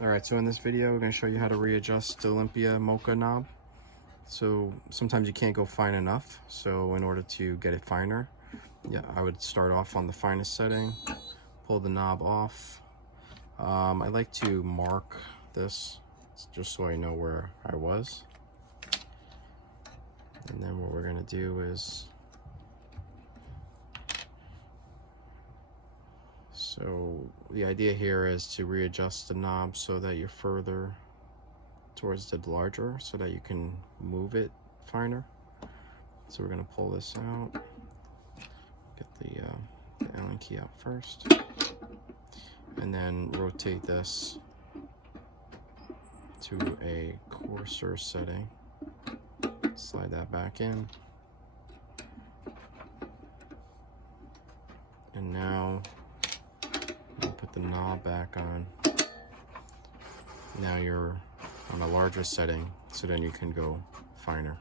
Alright, so in this video we're going to show you how to readjust the Olympia mocha knob. So sometimes you can't go fine enough, so in order to get it finer, I would start off on the finest setting, pull the knob off. I like to mark this just so I know where I was. And then what we're going to do is, so the idea here is to readjust the knob so that you're further towards the larger so that you can move it finer. So we're going to pull this out, get the Allen key out first, and then rotate this to a coarser setting. Slide that back in. And now we'll put the knob back on. Now you're on a larger setting, so then you can go finer.